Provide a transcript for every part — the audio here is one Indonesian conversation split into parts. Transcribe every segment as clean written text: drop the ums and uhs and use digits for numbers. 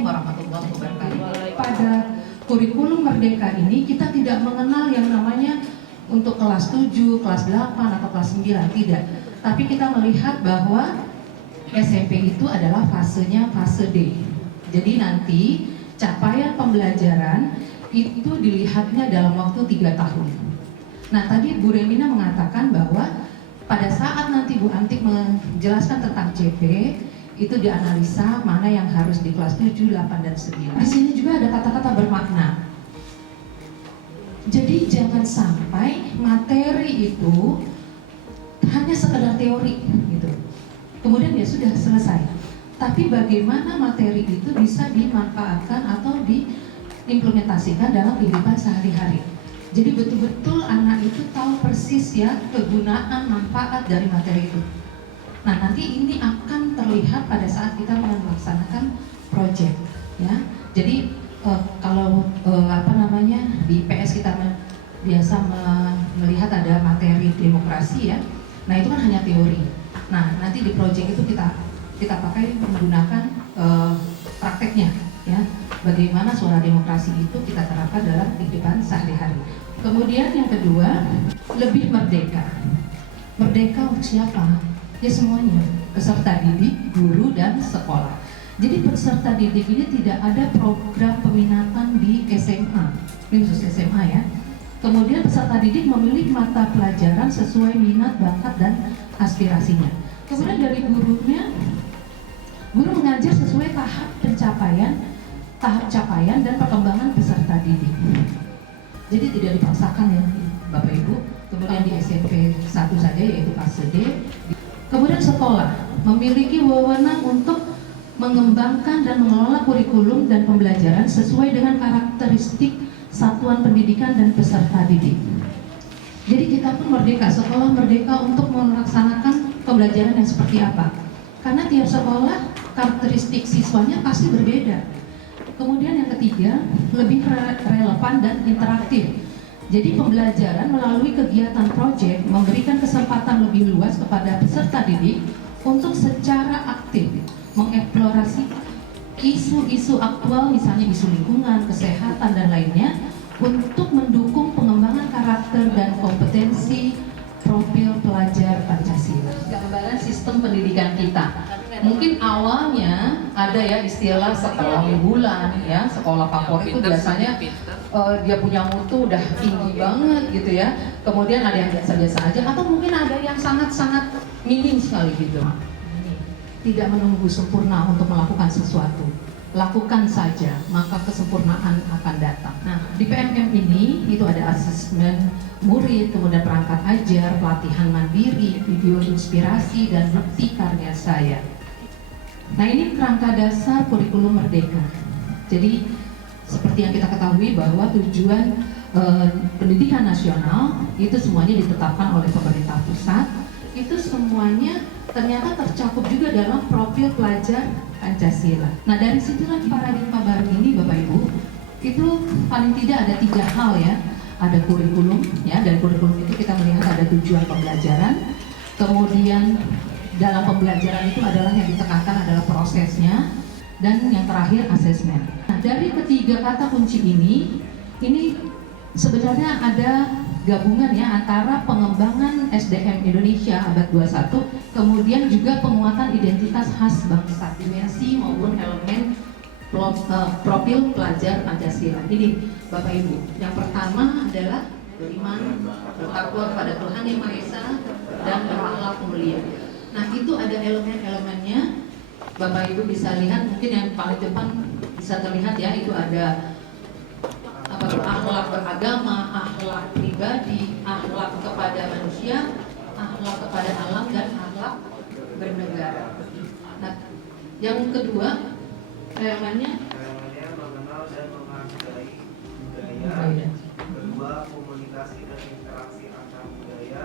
Assalamualaikum warahmatullahi wabarakatuh. Pada kurikulum Merdeka ini kita tidak mengenal yang namanya untuk kelas 7, kelas 8, atau kelas 9, tidak. Tapi kita melihat bahwa SMP itu adalah fasenya fase D. Jadi nanti capaian pembelajaran itu dilihatnya dalam waktu 3 tahun. Nah, tadi Bu Remina mengatakan bahwa pada saat nanti Bu Antik menjelaskan tentang CP, itu dianalisa mana yang harus di kelas 7, 8, dan 9. Di sini juga ada kata-kata bermakna. Jadi jangan sampai materi itu hanya sekedar teori gitu. Kemudian ya sudah selesai. Tapi bagaimana materi itu bisa dimanfaatkan atau diimplementasikan dalam kehidupan sehari-hari. Jadi betul-betul anak itu tahu persis ya kegunaan manfaat dari materi itu. Nah, nanti ini akan terlihat pada saat kita melaksanakan proyek, ya. Jadi kalau di PS kita biasa melihat ada materi demokrasi, ya. Nah, itu kan hanya teori. Nah, nanti di proyek itu kita pakai menggunakan prakteknya, ya. Bagaimana suara demokrasi itu kita terapkan dalam kehidupan sehari-hari. Kemudian yang kedua, lebih merdeka. Merdeka untuk siapa? Ya semuanya, peserta didik, guru, dan sekolah. Jadi peserta didik ini tidak ada program peminatan di SMA, ini khusus SMA ya. Kemudian peserta didik memilih mata pelajaran sesuai minat, bakat, dan aspirasinya. Kemudian dari gurunya, guru mengajar sesuai tahap capaian dan perkembangan peserta didik. Jadi tidak dipaksakan ya Bapak Ibu. Kemudian di SMP 1 saja yaitu fase D. Kemudian sekolah memiliki wewenang untuk mengembangkan dan mengelola kurikulum dan pembelajaran sesuai dengan karakteristik satuan pendidikan dan peserta didik. Jadi kita pun merdeka, sekolah merdeka untuk melaksanakan pembelajaran yang seperti apa. Karena tiap sekolah karakteristik siswanya pasti berbeda. Kemudian yang ketiga, lebih relevan dan interaktif. Jadi pembelajaran melalui kegiatan proyek memberikan kesempatan lebih luas kepada peserta didik untuk secara aktif mengeksplorasi isu-isu aktual, misalnya isu lingkungan, kesehatan, dan lainnya, untuk mendukung pengembangan karakter dan kompetensi profil pelajar Pancasila. Gambaran sistem pendidikan kita. Mungkin awalnya ada ya istilah sekolah unggulan, ya, sekolah favorit itu biasanya dia punya mutu udah tinggi banget gitu ya. Kemudian ada yang biasa-biasa aja, atau mungkin ada yang sangat-sangat minim sekali gitu. Tidak menunggu sempurna untuk melakukan sesuatu, lakukan saja, maka kesempurnaan akan datang. Nah, di PMM ini itu ada asesmen murid, kemudian perangkat ajar, pelatihan mandiri, video inspirasi, dan bukti karya saya. Nah, ini kerangka dasar kurikulum Merdeka. Jadi seperti yang kita ketahui bahwa tujuan pendidikan nasional itu semuanya ditetapkan oleh pemerintah pusat, itu semuanya ternyata tercakup juga dalam profil pelajar Pancasila. Nah, dari situlah paradigma baru ini Bapak Ibu, itu paling tidak ada 3 hal ya. Ada kurikulum, ya, dari kurikulum itu kita melihat ada tujuan pembelajaran, kemudian dalam pembelajaran itu adalah yang ditekankan adalah prosesnya, dan yang terakhir asesmen. Nah, dari ketiga kata kunci ini sebenarnya ada gabungan ya antara pengembangan SDM Indonesia abad 21, kemudian juga penguatan identitas khas bangsa, dimensi maupun elemen profil pelajar Pancasila. Ini Bapak Ibu, yang pertama adalah beriman, bertakwa kepada Tuhan Yang Maha Esa, dan berakhlak mulia. Nah, itu ada elemen-elemennya. Bapak Ibu bisa lihat, mungkin yang paling depan bisa terlihat ya, itu ada akhlak beragama, akhlak pribadi, akhlak kepada manusia, akhlak kepada alam, dan akhlak bernegara. Nah, yang kedua elemennya mengenal dan menghargai budaya. Kedua, komunikasi dan interaksi antar budaya.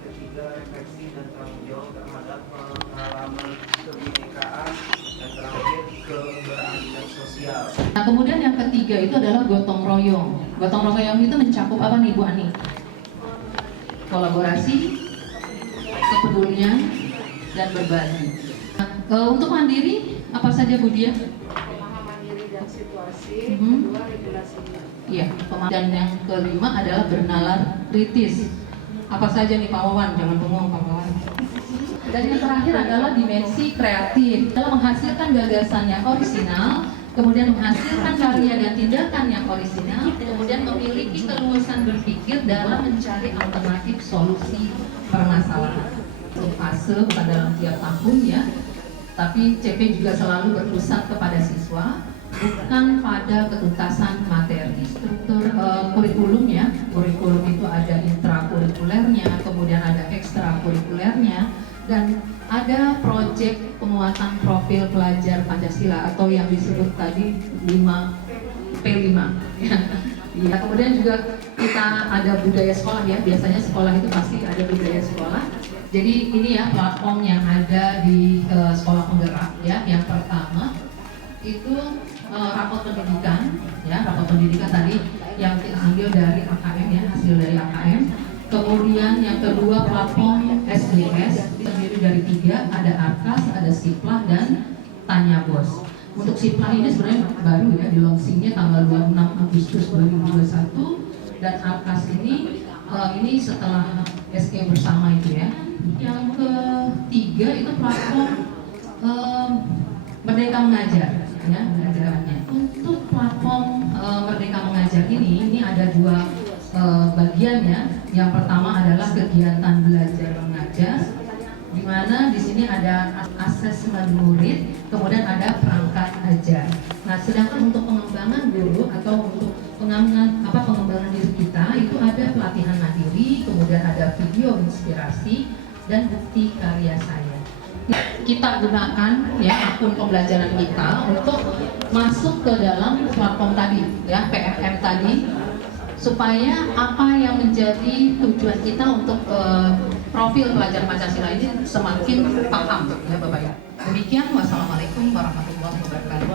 Ketiga, refleksi dan tanggung jawab terhadap pengalaman kebinekaan. Dan terakhir, keberanian sosial. Nah, kemudian yang ketiga itu adalah gotong royong. Gotong royong itu mencakup apa nih Bu Ani? Kolaborasi, kepedulian, dan berbagi. Nah, untuk mandiri apa saja Bu Dia? situasi, Mhm. kedua regulasinya. Iya, dan yang kelima adalah bernalar kritis. Apa saja nih Pak Wawan? Jangan bengong Pak Wawan. Dan yang terakhir adalah dimensi kreatif, dalam menghasilkan gagasan yang orisinal, kemudian menghasilkan karya dan tindakan yang orisinal, kemudian memiliki keluasan berpikir dalam mencari alternatif solusi permasalahan. Fase bukan dalam tiap tahun ya, tapi CP juga selalu berpusat kepada siswa, bukan pada ketuntasan materi. Struktur kurikulum ya, kurikulum itu ada intrakurikulernya, kemudian ada ekstrakurikulernya, dan ada proyek penguatan profil pelajar Pancasila atau yang disebut tadi 5P5 ya. Ya, kemudian juga kita ada budaya sekolah ya, biasanya sekolah itu pasti ada budaya sekolah. Jadi ini ya platform yang ada di sekolah penggerak ya. Yang pertama itu rapot pendidikan ya, rapot pendidikan tadi yang kita ambil dari AKM ya, hasil dari AKM. Kemudian yang kedua platform SDS terdiri dari 3, ada Arkas, ada Siplah dan Tanya Bos. Untuk Siplah ini sebenarnya baru ya, di launchingnya tanggal 26 Agustus 2021, dan Arkas ini setelah SE bersama itu ya. Yang ketiga itu platform Merdeka Mengajar ya, mengajarnya. Untuk platform Merdeka Mengajar ini ada 2 bagiannya. Yang pertama adalah kegiatan belajar mengajar, di mana di sini ada asesmen murid, kemudian ada perangkat ajar. Nah, sedangkan untuk pengembangan guru atau untuk pengembangan diri kita itu ada pelatihan mandiri, kemudian ada video inspirasi dan bukti karya saya. Kita gunakan ya akun pembelajaran kita untuk masuk ke dalam platform tadi ya, PFM tadi, supaya apa yang menjadi tujuan kita untuk profil pelajar Pancasila ini semakin paham ya Bapak ya. Demikian, wassalamualaikum warahmatullahi wabarakatuh.